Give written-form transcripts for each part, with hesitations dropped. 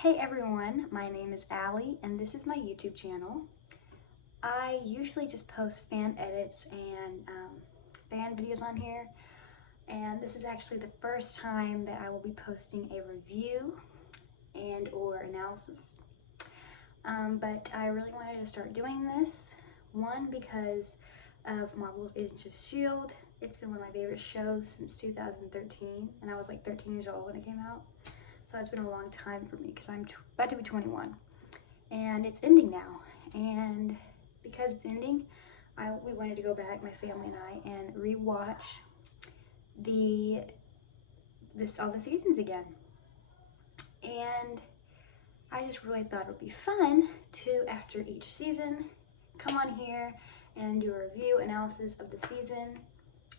Hey everyone, my name is Allie and this is my YouTube channel. I usually just post fan edits and fan videos on here, and this is actually the first time that I will be posting a review and or analysis. But I really wanted to start doing this, one because of Marvel's Agents of S.H.I.E.L.D. It's been one of my favorite shows since 2013, and I was like 13 years old when it came out. So it's been a long time for me because I'm about to be 21 and it's ending now. And because it's ending, we wanted to go back, my family and I, and rewatch all the seasons again. And I just really thought it would be fun to, after each season, come on here and do a review analysis of the season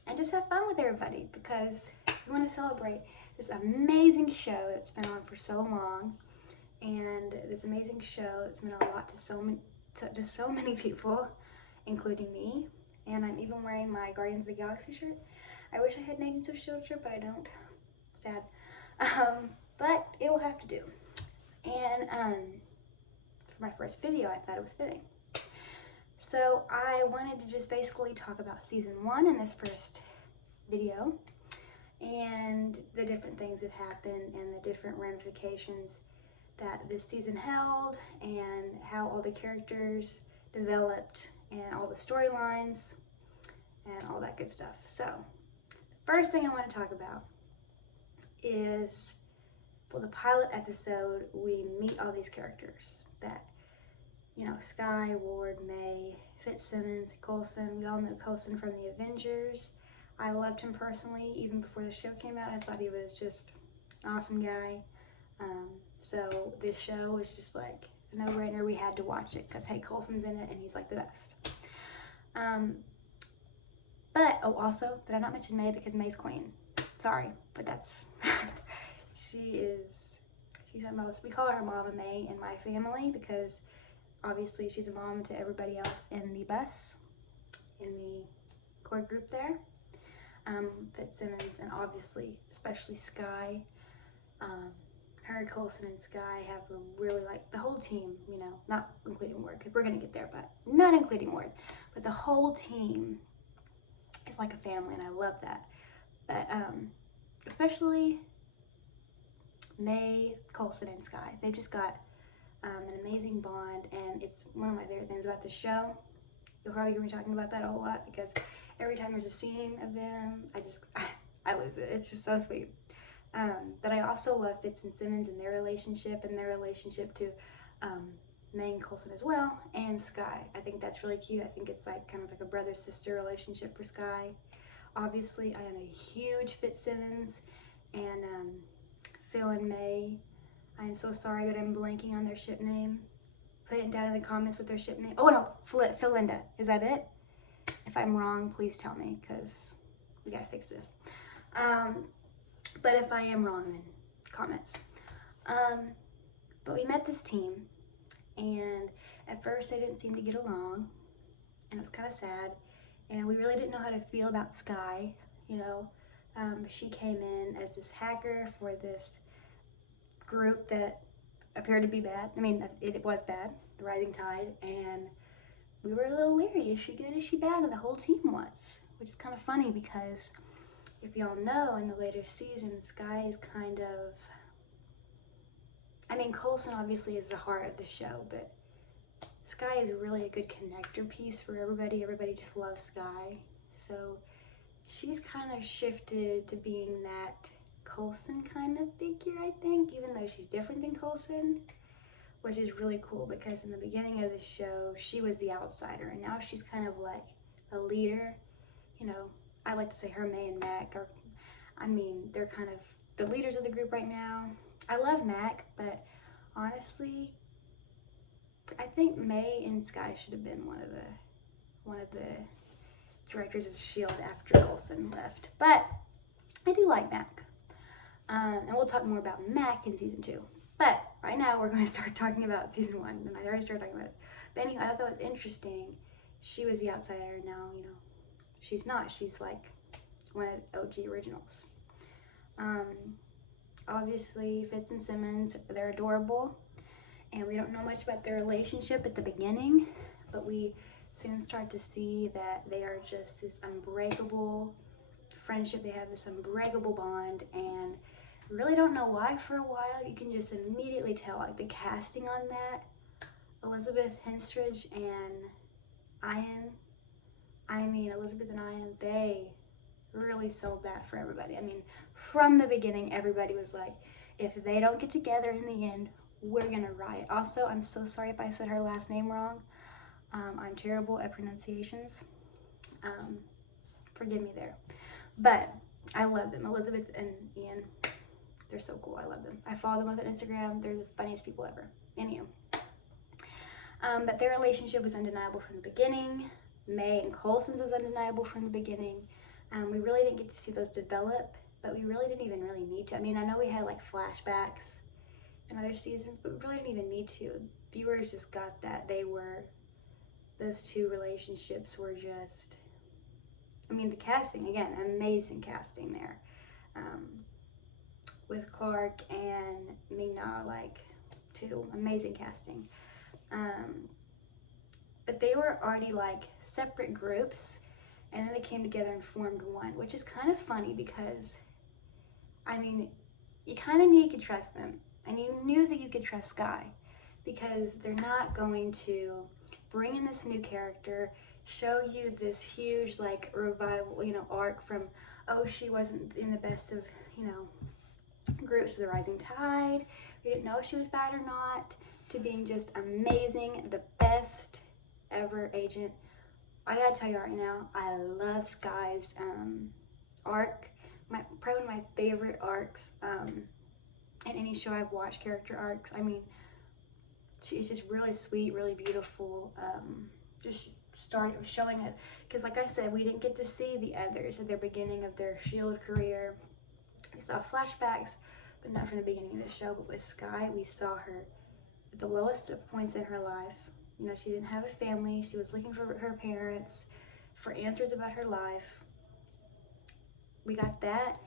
and just have fun with everybody, because we want to celebrate this amazing show that's been on for so long, and this amazing show that's meant a lot to so many people, including me. And I'm even wearing my Guardians of the Galaxy shirt. I wish I had an Agents of S.H.I.E.L.D. shirt, but I don't. Sad. But it will have to do. And for my first video, I thought it was fitting. So I wanted to just basically talk about season 1 in this first video, and the different things that happened and the different ramifications that this season held, and how all the characters developed and all the storylines and all that good stuff. So the first thing I want to talk about is, for the pilot episode, we meet all these characters that, you know, Skye, Ward, May, Fitzsimmons, Coulson. We all know Coulson from the Avengers. I loved him personally, even before the show came out. I thought he was just an awesome guy. So this show was just like a no-brainer. We had to watch it because, hey, Coulson's in it and he's like the best. But, oh, also, did I not mention May? Because May's queen. Sorry, but that's, she's our most, we call her Mama May in my family, because obviously she's a mom to everybody else in the bus, in the core group there. Fitzsimmons, and obviously, especially Skye. Her, Coulson, and Skye have a really, like, the whole team, you know, not including Ward, because we're going to get there, but not including Ward. But the whole team is like a family, and I love that. But especially May, Coulson, and Skye. They've just got an amazing bond, and it's one of my favorite things about the show. You'll probably hear me talking about that a whole lot, because every time there's a scene of them, I lose it. It's just so sweet. But I also love Fitz and Simmons and their relationship to May and Coulson as well, and Skye. I think that's really cute. I think it's like kind of like a brother-sister relationship for Skye. Obviously, I am a huge Fitzsimmons and Phil and May. I'm so sorry, but I'm blanking on their ship name. Put it down in the comments with their ship name. Oh no, Philinda. Is that it? If I'm wrong, please tell me, because we gotta fix this. But if I am wrong, then comments. But we met this team, and at first they didn't seem to get along, and it was kind of sad, and we really didn't know how to feel about Skye. You know, she came in as this hacker for this group that appeared to be bad. I mean, it was bad, the Rising Tide, and we were a little leery. Is she good? Is she bad? And the whole team was, which is kind of funny, because if y'all know, in the later seasons, Skye is kind of, I mean, Coulson obviously is the heart of the show, but Skye is really a good connector piece for everybody. Everybody just loves Skye. So she's kind of shifted to being that Coulson kind of figure, I think, even though she's different than Coulson, which is really cool, because in the beginning of the show, she was the outsider, and now she's kind of like a leader. You know, I like to say her, May, and Mac are, I mean, they're kind of the leaders of the group right now. I love Mac, but honestly, I think May and Skye should have been one of the directors of S.H.I.E.L.D. after Coulson left. But I do like Mac. And we'll talk more about Mac in season 2. But right now we're going to start talking about season 1, and I already started talking about it. But anyway, I thought that was interesting. She was the outsider. Now, you know, she's not. She's like one of the OG originals. obviously Fitz and Simmons, they're adorable, and we don't know much about their relationship at the beginning, but we soon start to see that they are just this unbreakable friendship. They have this unbreakable bond, and really don't know why for a while. You can just immediately tell, like the casting on that, Elizabeth Henstridge and Ian, Elizabeth and Ian, they really sold that for everybody. I mean, from the beginning, everybody was like, if they don't get together in the end, we're gonna riot. Also, I'm so sorry if I said her last name wrong. I'm terrible at pronunciations. Forgive me there. But I love them. Elizabeth and Ian, they're so cool. I love them. I follow them both on Instagram. They're the funniest people ever. Anywho. But their relationship was undeniable from the beginning. May and Coulson's was undeniable from the beginning. We really didn't get to see those develop, but we really didn't even really need to. I mean, I know we had like flashbacks in other seasons, but we really didn't even need to. Viewers just got that. Those two relationships were just, I mean, the casting, again, amazing casting there. With Clark and Ming-Na, like, two amazing casting. But they were already like separate groups, and then they came together and formed one, which is kind of funny because, I mean, you kind of knew you could trust them, and you knew that you could trust Sky, because they're not going to bring in this new character, show you this huge like revival, arc from, oh, she wasn't in the best of, groups of the rising tide, we didn't know if she was bad or not, to being just amazing, the best ever agent. I gotta tell you right now, I love Sky's arc. Probably one of my favorite arcs in any show I've watched, character arcs. I mean, she's just really sweet, really beautiful. Just showing it, because like I said, we didn't get to see the others at their beginning of their S.H.I.E.L.D. career. We saw flashbacks, but not from the beginning of the show. But with Sky, we saw her at the lowest of points in her life. She didn't have a family. She was looking for her parents, for answers about her life. We got that.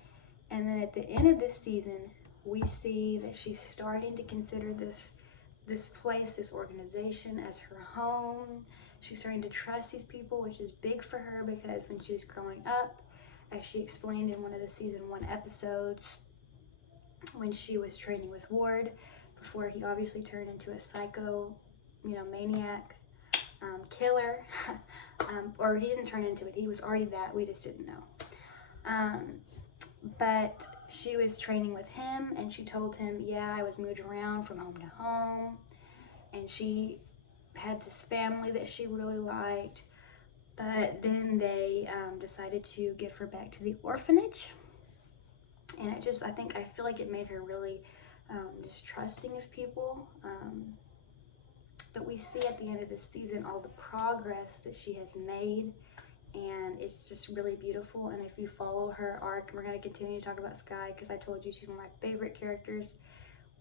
And then at the end of this season, we see that she's starting to consider this place, this organization as her home. She's starting to trust these people, which is big for her, because when she was growing up, as she explained in one of the season 1 episodes, when she was training with Ward, before he obviously turned into a psycho, maniac, killer, or he didn't turn into it, he was already that, we just didn't know. But she was training with him, and she told him, yeah, I was moved around from home to home, and she had this family that she really liked, but then they decided to give her back to the orphanage, and I feel like it made her really distrusting of people. But we see at the end of this season all the progress that she has made, and it's just really beautiful. And if you follow her arc, we're going to continue to talk about Sky, because I told you she's one of my favorite characters.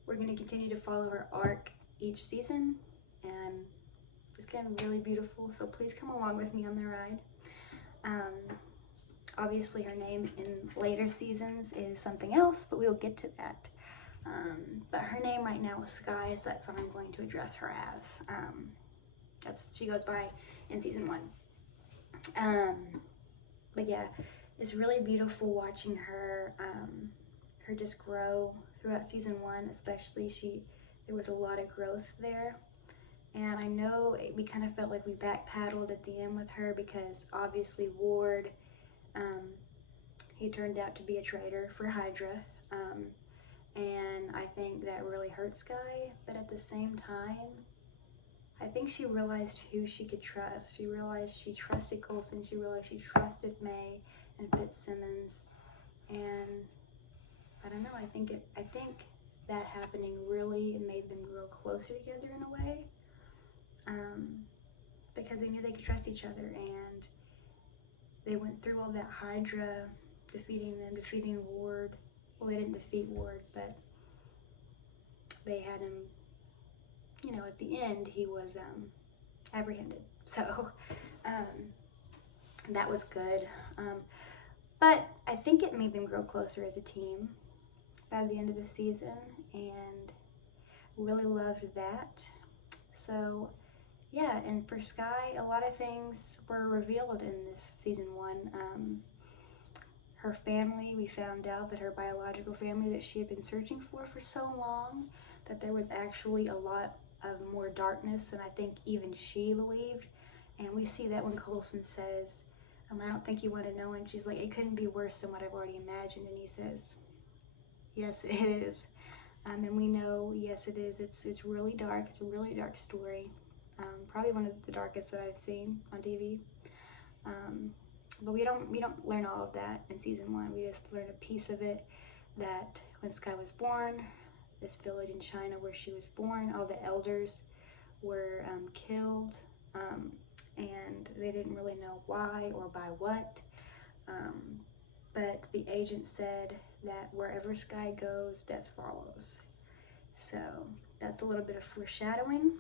We're going to continue to follow her arc each season, and it's going to be really beautiful, so please come along with me on the ride. Obviously her name in later seasons is something else, but we'll get to that. But her name right now is Sky, so that's what I'm going to address her as. That's what she goes by in season 1. But yeah, it's really beautiful watching her just grow throughout season 1, especially. There was a lot of growth there, and I know we kind of felt like we backpedaled at the end with her, because obviously Ward, he turned out to be a traitor for Hydra, and I think that really hurt Sky. But at the same time, I think she realized who she could trust. She realized she trusted Coulson. She realized she trusted May and Fitzsimmons. And I don't know, I think that happening really made them grow closer together in a way. Because they knew they could trust each other, and they went through all that Hydra, defeating Ward. Well, they didn't defeat Ward, but they had him, at the end, he was apprehended. So that was good. But I think it made them grow closer as a team. by the end of the season, and really loved that. So yeah, and for Sky, a lot of things were revealed in this season 1. Her family, we found out that her biological family that she had been searching for so long, that there was actually a lot of more darkness than I think even she believed. And we see that when Coulson says, I don't think you want to know, and she's like, it couldn't be worse than what I've already imagined, and he says, yes, it is. And we know, yes, it is. It's really dark. It's a really dark story. Probably one of the darkest that I've seen on TV. But we don't learn all of that in season 1. We just learn a piece of it, that when Sky was born, this village in China where she was born, all the elders were killed, and they didn't really know why or by what. But the agent said that wherever Sky goes, death follows. So that's a little bit of foreshadowing.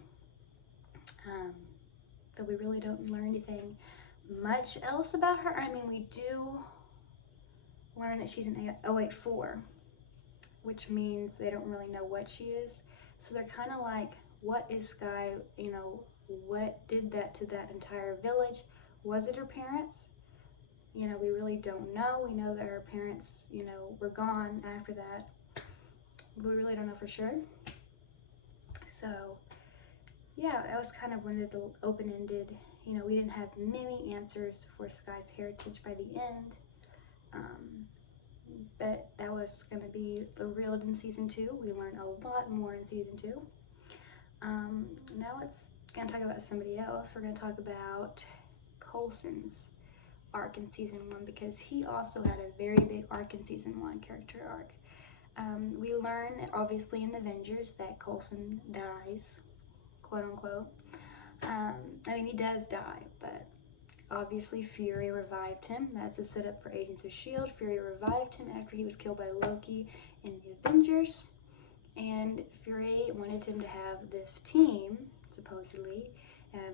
But we really don't learn anything much else about her. I mean, we do learn that she's an 084, which means they don't really know what she is. So they're kind of like, what is Sky? You know, what did that to that entire village? Was it her parents? You know, we really don't know. We know that her parents, you know, were gone after that, but we really don't know for sure. So yeah, that was kind of one of the open-ended, you know, we didn't have many answers for Sky's heritage by the end, but that was going to be revealed in season 2. We learned a lot more in season 2. Now let's going to talk about somebody else. We're going to talk about Coulson's arc in season 1, because he also had a very big arc in season 1, character arc. We learn, obviously, in the Avengers that Coulson dies, quote unquote. I mean, he does die, but obviously Fury revived him. That's a setup for Agents of S.H.I.E.L.D. Fury revived him after he was killed by Loki in the Avengers, and Fury wanted him to have this team, supposedly.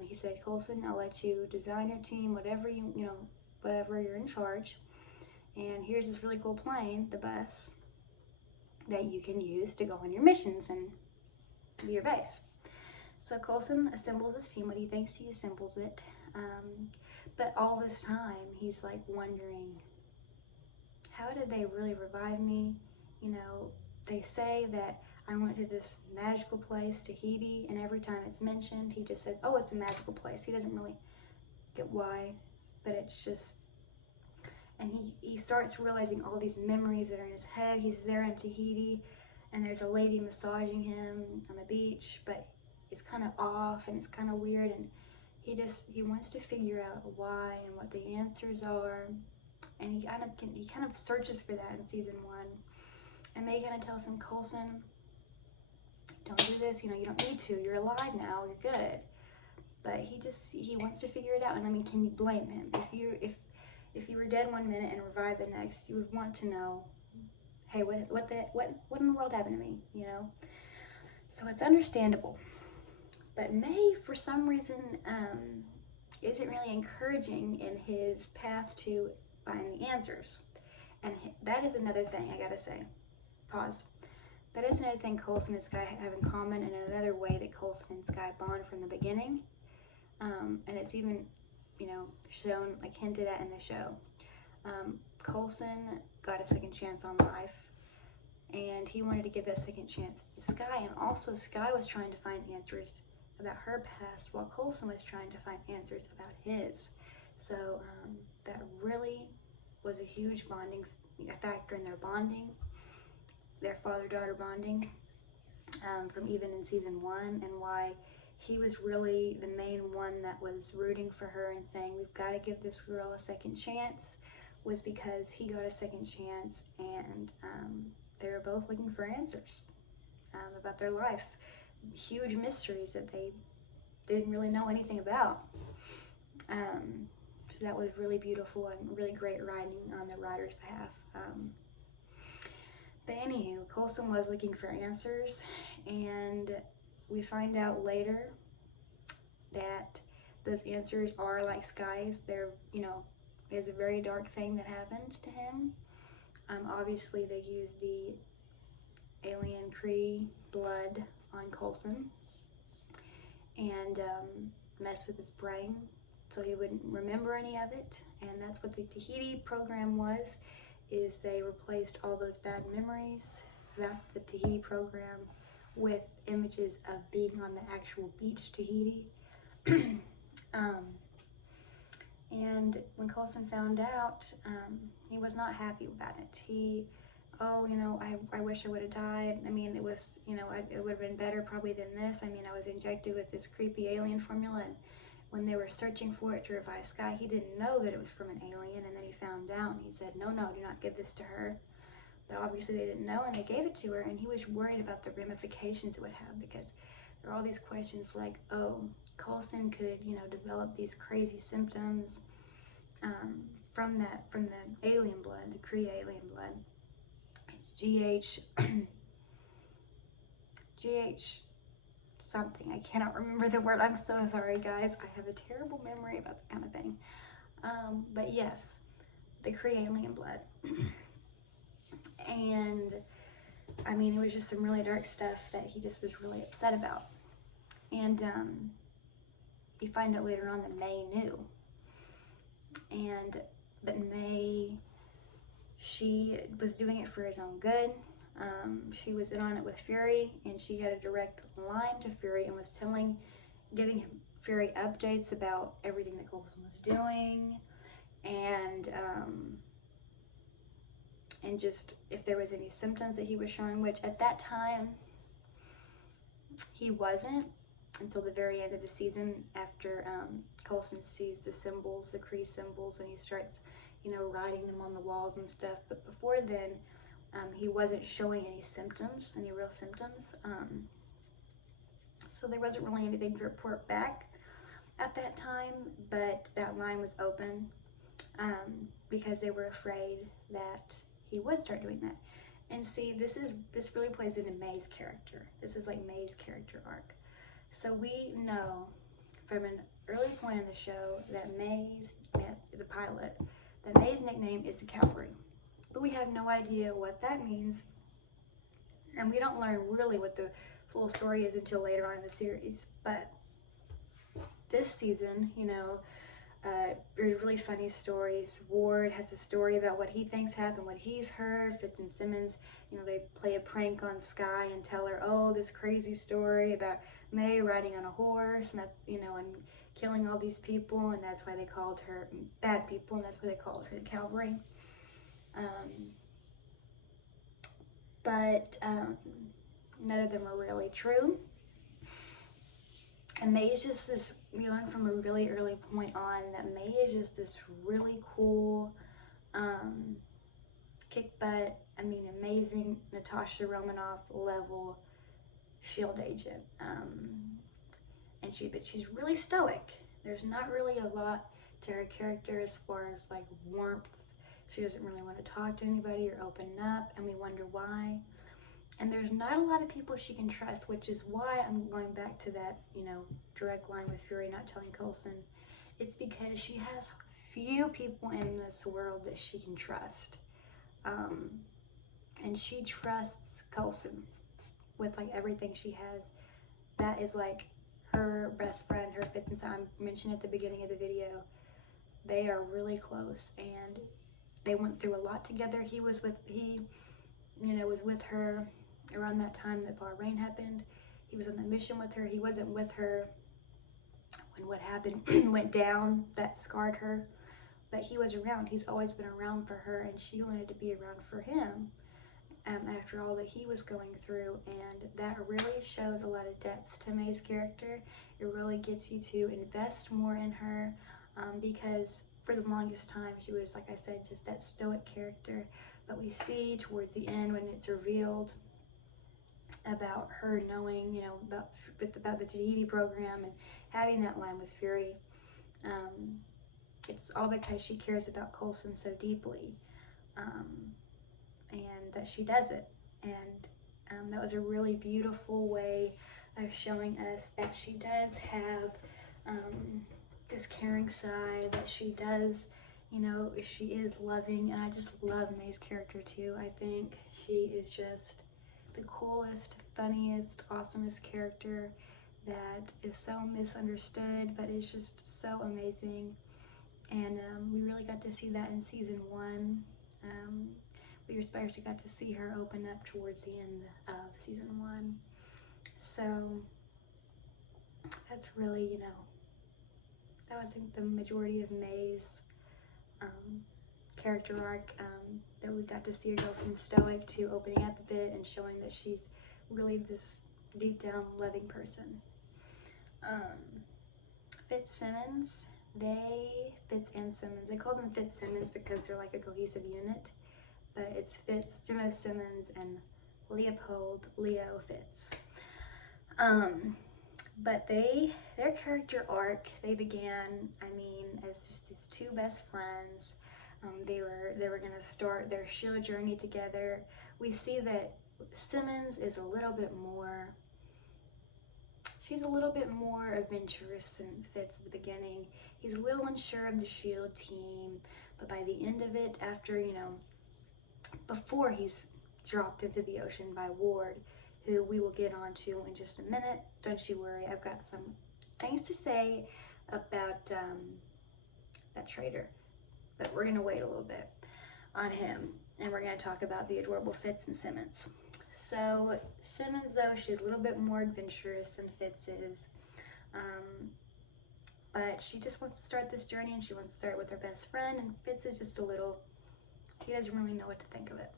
He said, Coulson, I'll let you design your team, whatever whatever you're in charge. And here's this really cool plane, the bus, that you can use to go on your missions and be your base. So Coulson assembles his team, what he thinks he assembles it. But all this time, he's like wondering, how did they really revive me? You know, they say that I went to this magical place, Tahiti, and every time it's mentioned, he just says, oh, it's a magical place. He doesn't really get why, but it's just, and he starts realizing all these memories that are in his head. He's there in Tahiti, and there's a lady massaging him on the beach, but it's kind of off, and it's kind of weird, and he wants to figure out why and what the answers are, and he kind of searches for that in season 1. And they kind of tells him, Coulson, don't do this, you know, you don't need to, you're alive now, you're good. But he wants to figure it out. And I mean, can you blame him? If you were dead one minute and revived the next, you would want to know, hey, what in the world happened to me, you know? So it's understandable. But May, for some reason, isn't really encouraging in his path to find the answers. And that is another thing I gotta say. Pause. That is another thing Coulson and Sky have in common, and another way that Coulson and Sky bond from the beginning. And it's even, you know, shown, like hinted at in the show. Coulson got a second chance on life, and he wanted to give that second chance to Sky, and also Sky was trying to find answers about her past while Coulson was trying to find answers about his. So that really was a huge bonding factor in their bonding, their father-daughter bonding, from even in season 1, and why he was really the main one that was rooting for her and saying, we've got to give this girl a second chance, was because he got a second chance, and they were both looking for answers about their life. Huge mysteries that they didn't really know anything about. So that was really beautiful and really great writing on the writer's behalf. But anywho, Coulson was looking for answers, and we find out later that those answers are like Sky's. They're, you know, there's a very dark thing that happens to him. Obviously they use the alien Kree blood on Coulson and mess with his brain so he wouldn't remember any of it. And that's what the Tahiti program was, is they replaced all those bad memories about the Tahiti program with images of being on the actual beach Tahiti. And when Coulson found out, he was not happy about it. I wish I would have died. I mean, it was, it would have been better probably than this. I mean, I was injected with this creepy alien formula, and when they were searching for it to revive Sky, he didn't know that it was from an alien, and then he found out, and he said, no, do not give this to her. But obviously they didn't know, and they gave it to her, and he was worried about the ramifications it would have, because there are all these questions like, oh, Coulson could, develop these crazy symptoms from the alien blood, the Kree alien blood. It's GH something. I cannot remember the word. I'm so sorry, guys. I have a terrible memory about that kind of thing. But yes, the Kree alien blood. And I mean, it was just some really dark stuff that he just was really upset about. And you find out later on that May knew. But May, she was doing it for his own good. She was in on it with Fury, and she had a direct line to Fury and was giving him Fury updates about everything that Coulson was doing, and just if there was any symptoms that he was showing, which at that time he wasn't until the very end of the season, after Coulson sees the symbols, the Kree symbols, and he starts, writing them on the walls and stuff. But before then, he wasn't showing any symptoms, any real symptoms. So there wasn't really anything to report back at that time, but that line was open because they were afraid that he would start doing that. And see, this really plays into May's character. This is like May's character arc. So we know from an early point in the show that the pilot, that May's nickname is the Cavalry. But we have no idea what that means. And we don't learn really what the full story is until later on in the series. But this season, there's really funny stories. Ward has a story about what he thinks happened, what he's heard. Fitz and Simmons, they play a prank on Sky and tell her, oh, this crazy story about May riding on a horse, and that's, and killing all these people, and that's why they called her bad people, and that's why they called her the Cavalry. But none of them are really true. And May is just this, we learn from a really early point on that May is just this really cool, kick butt, amazing Natasha Romanoff level SHIELD agent. But she's really stoic. There's not really a lot to her character as far as like warmth. She doesn't really want to talk to anybody or open up, and we wonder why. And there's not a lot of people she can trust, which is why I'm going back to that, direct line with Fury not telling Coulson. It's because she has few people in this world that she can trust. And she trusts Coulson with like everything she has. That is like her best friend, her fifth and I mentioned at the beginning of the video. They are really close, and they went through a lot together. He was with her around that time that Bahrain happened. He was on the mission with her. He wasn't with her when what happened went down that scarred her, but he was around. He's always been around for her, and she wanted to be around for him after all that he was going through. And that really shows a lot of depth to May's character. It really gets you to invest more in her, because for the longest time she was, like I said, just that stoic character. But we see towards the end, when it's revealed about her knowing, about the Tahiti program and having that line with Fury, it's all because she cares about Coulson so deeply, and that she does it. And that was a really beautiful way of showing us that she does have this caring side, that she does, she is loving. And I just love May's character too. I think she is just the coolest, funniest, awesomest character that is so misunderstood, but is just so amazing. And we really got to see that in season 1. We especially got to see her open up towards the end of season 1. So that's really, that was, I think, the majority of May's character arc, that we got to see her go from stoic to opening up a bit and showing that she's really this deep down loving person. Fitzsimmons, Fitz and Simmons, they call them Fitzsimmons because they're like a cohesive unit, but it's Fitz, Jimmo Simmons, and Leopold Leo Fitz. But their character arc, they began, as just these two best friends. They were gonna start their show journey together. We see that Simmons is a little bit more, she's a little bit more adventurous than Fitz at the beginning. He's a little unsure of the SHIELD team, but by the end of it, after, before he's dropped into the ocean by Ward, who we will get onto in just a minute. Don't you worry, I've got some things to say about that traitor, but we're gonna wait a little bit on him, and we're gonna talk about the adorable Fitz and Simmons. So Simmons, though, she's a little bit more adventurous than Fitz is, but she just wants to start this journey, and she wants to start with her best friend, and Fitz is just a little, he doesn't really know what to think of it.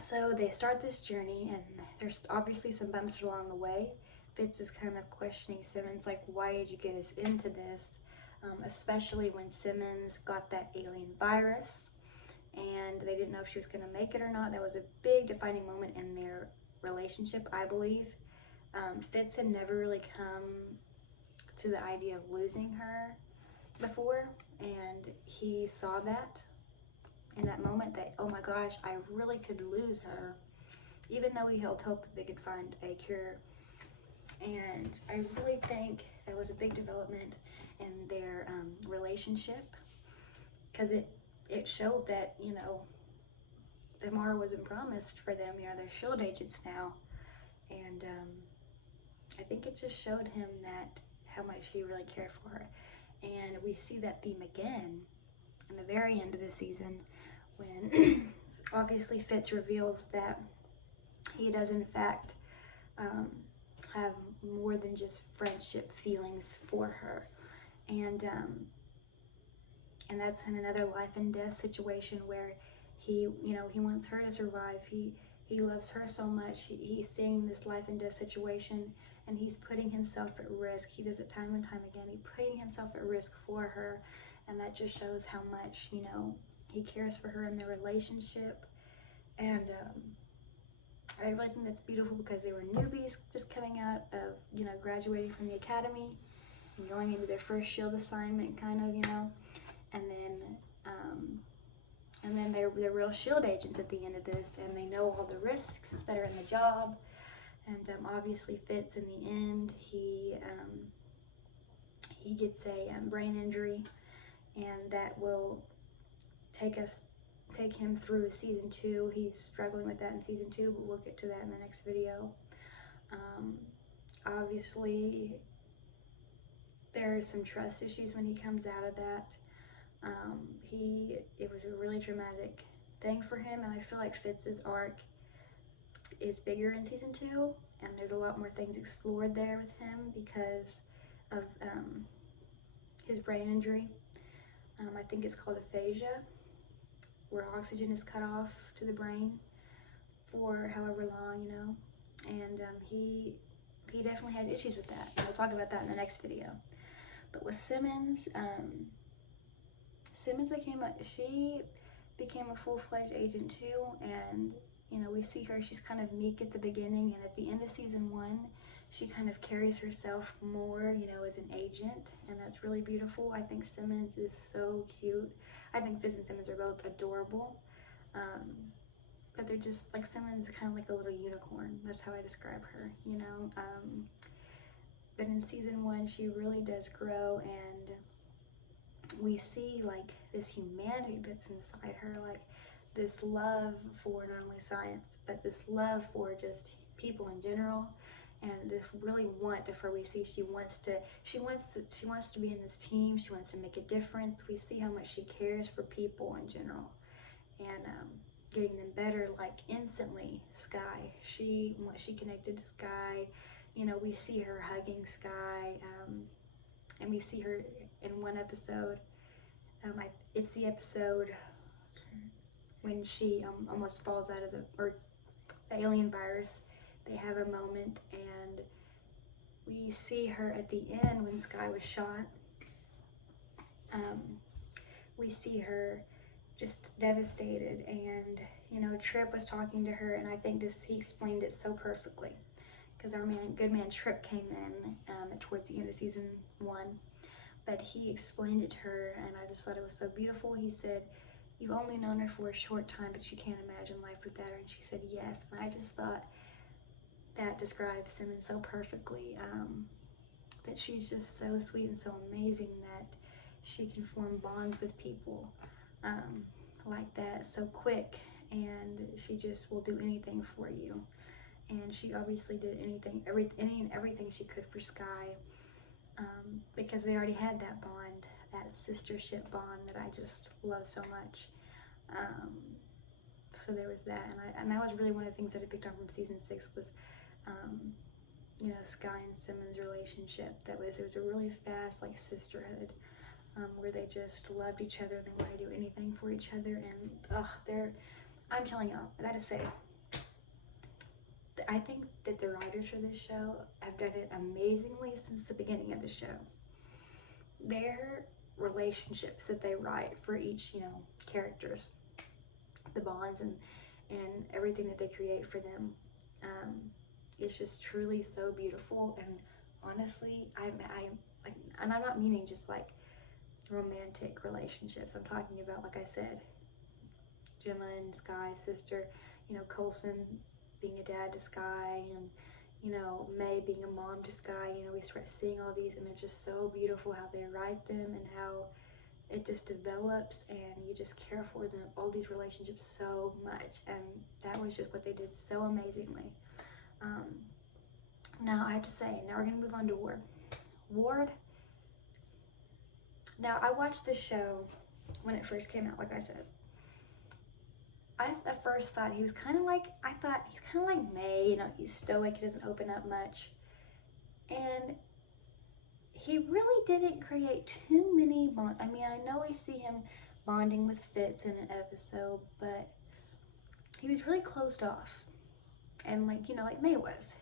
So they start this journey, and there's obviously some bumps along the way. Fitz is kind of questioning Simmons, like, why did you get us into this? Especially when Simmons got that alien virus, and they didn't know if she was going to make it or not. That was a big defining moment in their relationship, I believe. Fitz had never really come to the idea of losing her before, and he saw that in that moment, that, oh my gosh, I really could lose her, even though he held hope that they could find a cure. And I really think that was a big development in their relationship, because it showed that, tomorrow wasn't promised for them. They're SHIELD agents now, and I think it just showed him that how much he really cared for her. And we see that theme again in the very end of the season, when obviously Fitz reveals that he does in fact have more than just friendship feelings for her, and that's in another life and death situation where he wants her to survive. He loves her so much. He's seeing this life and death situation, and he's putting himself at risk. He does it time and time again. He's putting himself at risk for her, and that just shows how much he cares for her in their relationship. And I really think that's beautiful, because they were newbies just coming out of graduating from the academy and going into their first SHIELD assignment, and then they're real SHIELD agents at the end of this, and they know all the risks that are in the job. And obviously Fitz, in the end, he gets a brain injury, and that will take him through season 2. He's struggling with that in season 2, but we'll get to that in the next video. Obviously there's some trust issues when he comes out of that. It was a really dramatic thing for him, and I feel like Fitz's arc is bigger in season 2, and there's a lot more things explored there with him because of his brain injury. I think it's called aphasia, where oxygen is cut off to the brain for however long, and he definitely had issues with that, and we'll talk about that in the next video. But with Simmons, Simmons became a full-fledged agent too, and we see her, she's kind of meek at the beginning, and at the end of season 1, she kind of carries herself more, as an agent, and that's really beautiful. I think Simmons is so cute. I think Fitz and Simmons are both adorable, but they're just, like, Simmons is kind of like a little unicorn. That's how I describe her, but in season 1, she really does grow, and we see, like, this humanity that's inside her, like this love for not only science, but this love for just people in general, and this really want of her. We see she wants to be in this team. She wants to make a difference. We see how much she cares for people in general, and getting them better, like instantly. Sky, she connected to Sky. You know, we see her hugging Sky, and we see her in one episode. It's the episode when she almost falls out of the alien virus. They have a moment, and we see her at the end when Sky was shot. We see her just devastated, and you know, Trip was talking to her, and I think he explained it so perfectly, because our good man Trip came in towards the end of season 1, but he explained it to her, and I just thought it was so beautiful. He said, "You've only known her for a short time, but you can't imagine life without her." And she said, "Yes." And I just thought that describes Simmons so perfectly, that she's just so sweet and so amazing that she can form bonds with people like that so quick, and she just will do anything for you. And she obviously did everything she could for Sky, because they already had that bond, that sistership bond that I just love so much. So there was that, and that was really one of the things that I picked up from season 6 was, you know, Sky and Simmons' relationship. It was a really fast, like, sisterhood, where they just loved each other and they wanted to do anything for each other. And I'm telling y'all, I gotta say, I think that the writers for this show have done it amazingly since the beginning of the show. Their relationships that they write for each, you know, characters, the bonds and everything that they create for them, it's just truly so beautiful. And honestly, and I'm not meaning just like romantic relationships. I'm talking about, like I said, Gemma and Sky, sister, you know, Coulson being a dad to Sky, and you know, May being a mom to Sky. You know, we start seeing all these, and they're just so beautiful how they write them and how it just develops, and you just care for them, all these relationships so much. And that was just what they did so amazingly. Now I have to say, now we're gonna move on to Ward. Now, I watched this show when it first came out, like I said. I at first thought he was kind of like, May, you know, he's stoic, he doesn't open up much. And he really didn't create too many bonds. I mean, I know we see him bonding with Fitz in an episode, but he was really closed off. And like, you know, like May was.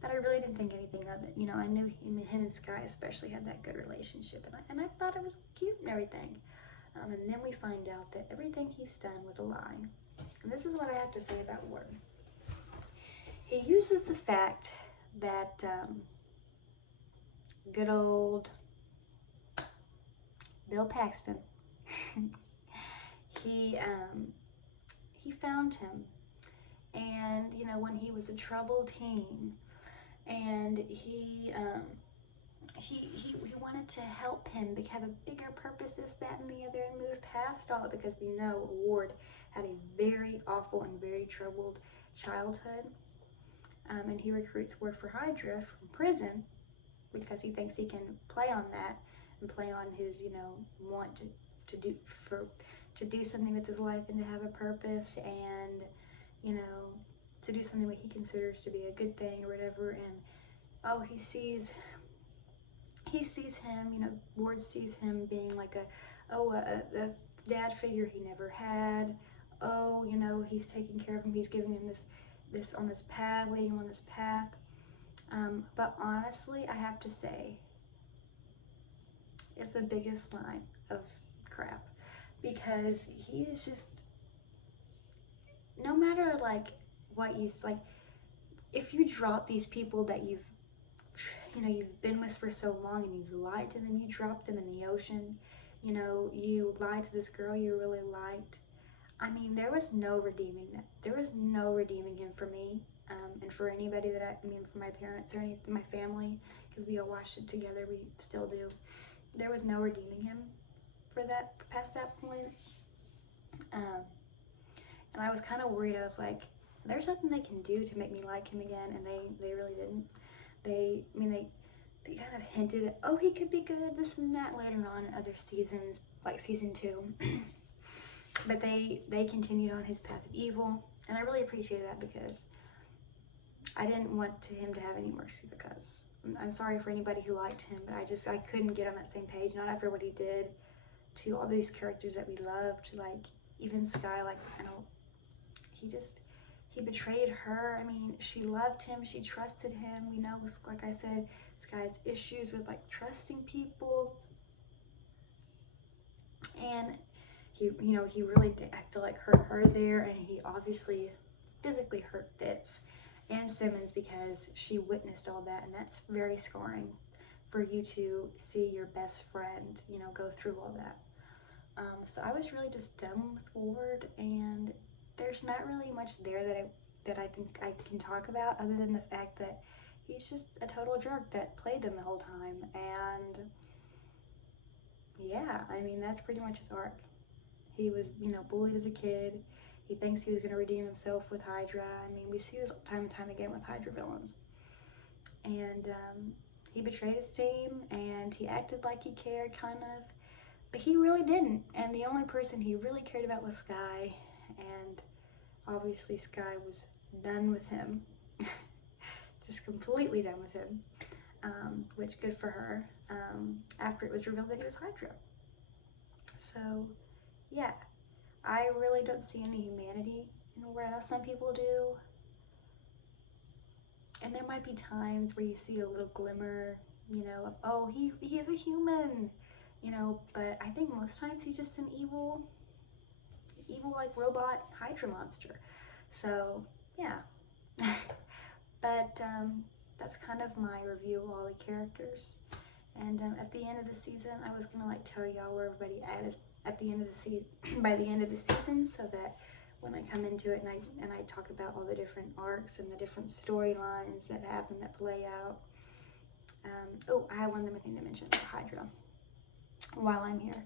But I really didn't think anything of it. You know, I knew him and Sky especially had that good relationship, and I thought it was cute and everything. And then we find out that everything he's done was a lie. And this is what I have to say about Ward. He uses the fact that good old Bill Paxton, he found him, and you know, when he was a troubled teen, and he wanted to help him have a bigger purpose, this, that, and the other, and move past all it, because we know Ward had a very awful and very troubled childhood. And he recruits Ward for Hydra from prison because he thinks he can play on that and play on his, you know, want to do something with his life and to have a purpose, and you know, to do something what he considers to be a good thing or whatever. And he sees him, you know, Ward sees him being like a dad figure he never had. You know, he's taking care of him, he's giving him this on this path, leading him on this path. But honestly, I have to say, it's the biggest line of crap, because he is just, no matter like what you like, if you drop these people that you've been with for so long, and you've lied to them, you dropped them in the ocean, you know, you lied to this girl you really liked. I mean, there was no redeeming that. There was no redeeming him for me, and for anybody that for my parents or my family, because we all watched it together, we still do. There was no redeeming him for that, past that point. And I was kind of worried. I was like, there's nothing they can do to make me like him again, and they really didn't. They kind of hinted at, oh, he could be good, this and that later on in other seasons, like season 2. But they continued on his path of evil, and I really appreciated that because I didn't want him to have any mercy, because I'm sorry for anybody who liked him, but I couldn't get on that same page, not after what he did to all these characters that we loved, like even Sky, like, you know, he betrayed her. I mean, she loved him, she trusted him. We know, like I said, Sky's issues with like trusting people, and he really did, I feel like, hurt her there, and he obviously physically hurt Fitz and Simmons because she witnessed all that, and that's very scarring for you to see your best friend, you know, go through all that. So I was really just done with Ward, and there's not really much there that I think I can talk about, other than the fact that he's just a total jerk that played them the whole time. And yeah, I mean, that's pretty much his arc. He was, you know, bullied as a kid. He thinks he was going to redeem himself with Hydra. I mean, we see this time and time again with Hydra villains. And he betrayed his team, and he acted like he cared, kind of, but he really didn't. And the only person he really cared about was Sky, and obviously Sky was done with him. Just completely done with him, which good for her, after it was revealed that he was Hydra. So yeah, I really don't see any humanity in Ward. I know some people do, and there might be times where you see a little glimmer, you know, of, oh, he is a human, you know, but I think most times he's just an evil like robot Hydra monster. So yeah. But that's kind of my review of all the characters. And at the end of the season, I was gonna like tell y'all where everybody is at the end of the season, by the end of the season, so that when I come into it and I talk about all the different arcs and the different storylines that happen, that play out. Oh, I have one more thing to mention about Hydra while I'm here.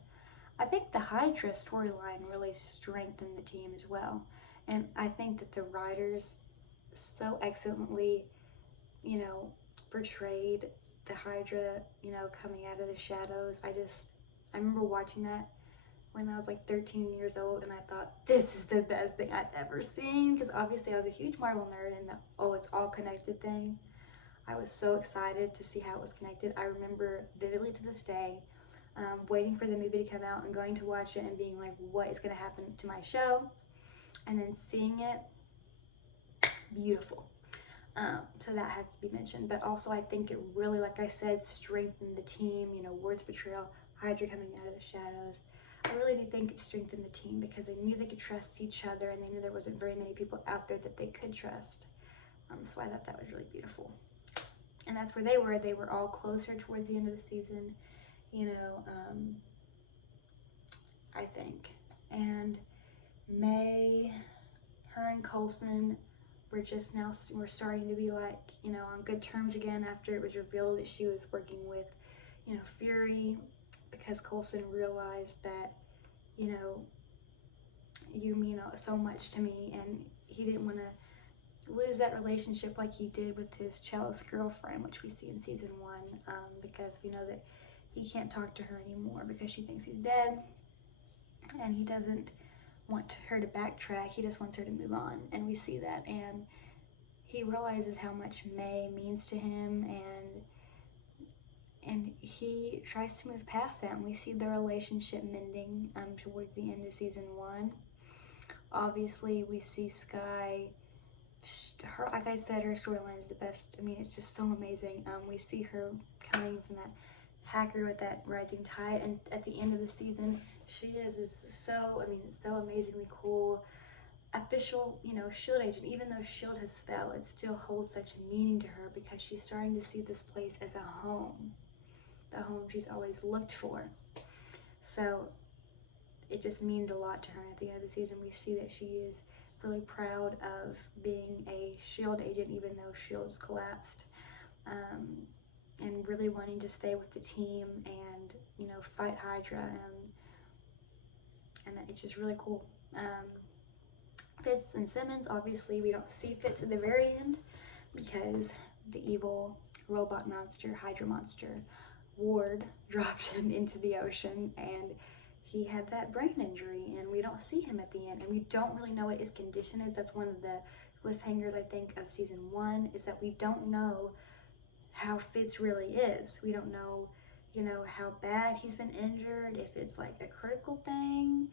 I think the Hydra storyline really strengthened the team as well, and I think that the writers so excellently, you know, portrayed the Hydra, you know, coming out of the shadows. I remember watching that when I was like 13 years old, and I thought, this is the best thing I've ever seen, because obviously I was a huge Marvel nerd, and the, oh, it's all connected thing. I was so excited to see how it was connected. I remember vividly to this day, waiting for the movie to come out and going to watch it and being like, what is going to happen to my show? And then seeing it, beautiful. So that has to be mentioned. But also I think it really, like I said, strengthened the team. You know, Ward's betrayal, Hydra coming out of the shadows. I really do think it strengthened the team because they knew they could trust each other, and they knew there wasn't very many people out there that they could trust. So I thought that was really beautiful. And that's where they were. They were all closer towards the end of the season, you know, I think. And May, her and Coulson we're starting to be like, you know, on good terms again after it was revealed that she was working with, you know, Fury, because Coulson realized that, you know, you mean so much to me, and he didn't want to lose that relationship like he did with his chalice girlfriend, which we see in season 1, because we know that he can't talk to her anymore because she thinks he's dead, and he doesn't want her to backtrack. He just wants her to move on, and we see that, and he realizes how much May means to him, and he tries to move past that, and we see the relationship mending towards the end of season 1. Obviously, we see Sky, her, like I said, her storyline is the best. I mean, it's just so amazing. We see her coming from that hacker with that rising tide, and at the end of the season, she is so, I mean, it's so amazingly cool. Official, you know, S.H.I.E.L.D. agent. Even though S.H.I.E.L.D. has fell, it still holds such a meaning to her because she's starting to see this place as a home, the home she's always looked for. So it just means a lot to her. At the end of the season, we see that she is really proud of being a S.H.I.E.L.D. agent, even though S.H.I.E.L.D.'s collapsed, and really wanting to stay with the team and, you know, fight Hydra, and it's just really cool. Fitz and Simmons, obviously we don't see Fitz at the very end because the evil robot monster, Hydra monster, Ward dropped him into the ocean, and he had that brain injury, and we don't see him at the end, and we don't really know what his condition is. That's one of the cliffhangers, I think, of season 1, is that we don't know how Fitz really is. We don't know, you know, how bad he's been injured, if it's like a critical thing.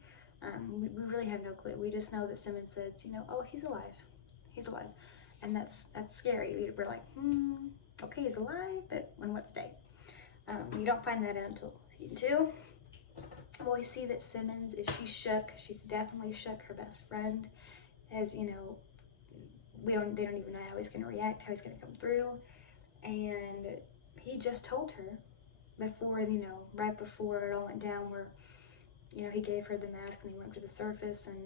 We really have no clue. We just know that Simmons says, you know, oh, he's alive. He's alive. And that's scary. We're like, okay, he's alive, but on what state? You don't find that out until season 2. Well, we see that Simmons, she shook. She's definitely shook her best friend. As, you know, they don't even know how he's going to react, how he's going to come through. And he just told her before, you know, right before it all went down, where, you know, he gave her the mask and he went to the surface, and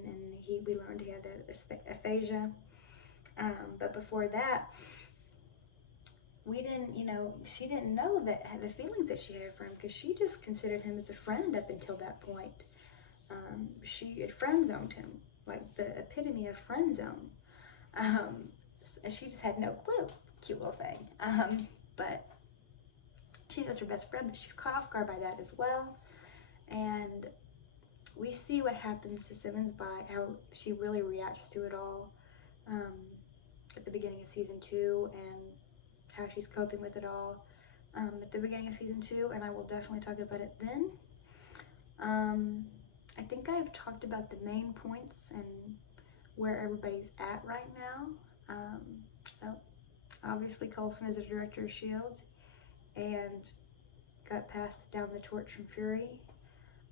we learned he had the aphasia. But before that, we didn't, you know, she didn't know that the feelings that she had for him, because she just considered him as a friend up until that point. She had friend zoned him, like the epitome of friend zone. And she just had no clue. Cute little thing. But she knows her best friend, but she's caught off guard by that as well. And we see what happens to Simmons by how she really reacts to it all at the beginning of season 2, and how she's coping with it all at the beginning of season 2, and I will definitely talk about it then. I think I've talked about the main points and where everybody's at right now. Obviously Coulson is a director of S.H.I.E.L.D. and got passed down the torch from Fury,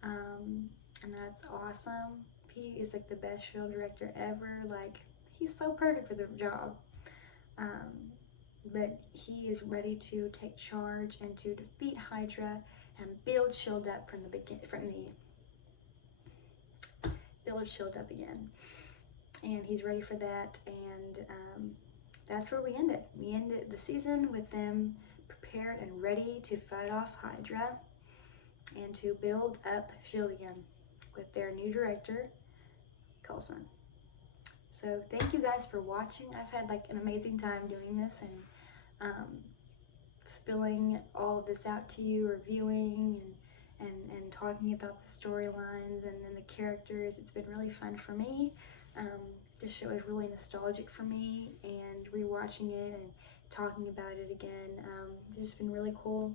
and that's awesome. He is like the best S.H.I.E.L.D. director ever. Like, he's so perfect for the job. But he is ready to take charge and to defeat Hydra and build S.H.I.E.L.D. up from the build S.H.I.E.L.D. up again. And he's ready for that, and that's where we end it. We ended the season with them prepared and ready to fight off Hydra and to build up S.H.I.E.L.D. again with their new director, Coulson. So thank you guys for watching. I've had like an amazing time doing this and spilling all of this out to you, reviewing and talking about the storylines and the characters. It's been really fun for me. This show is really nostalgic for me, and rewatching it and talking about it again, it's just been really cool.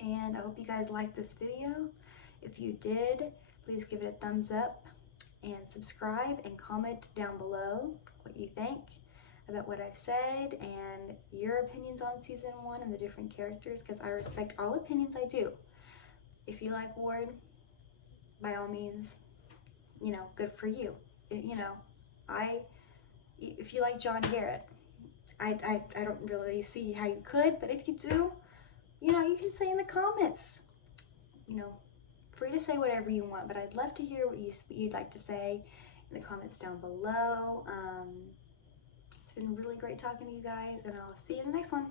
And I hope you guys liked this video. If you did, please give it a thumbs up and subscribe and comment down below what you think about what I've said and your opinions on season 1 and the different characters, because I respect all opinions. I do. If you like Ward, by all means, you know, good for you. You know, if you like John Garrett, I don't really see how you could, but if you do, you know, you can say in the comments, you know, free to say whatever you want, but I'd love to hear what you'd like to say in the comments down below. It's been really great talking to you guys, and I'll see you in the next one.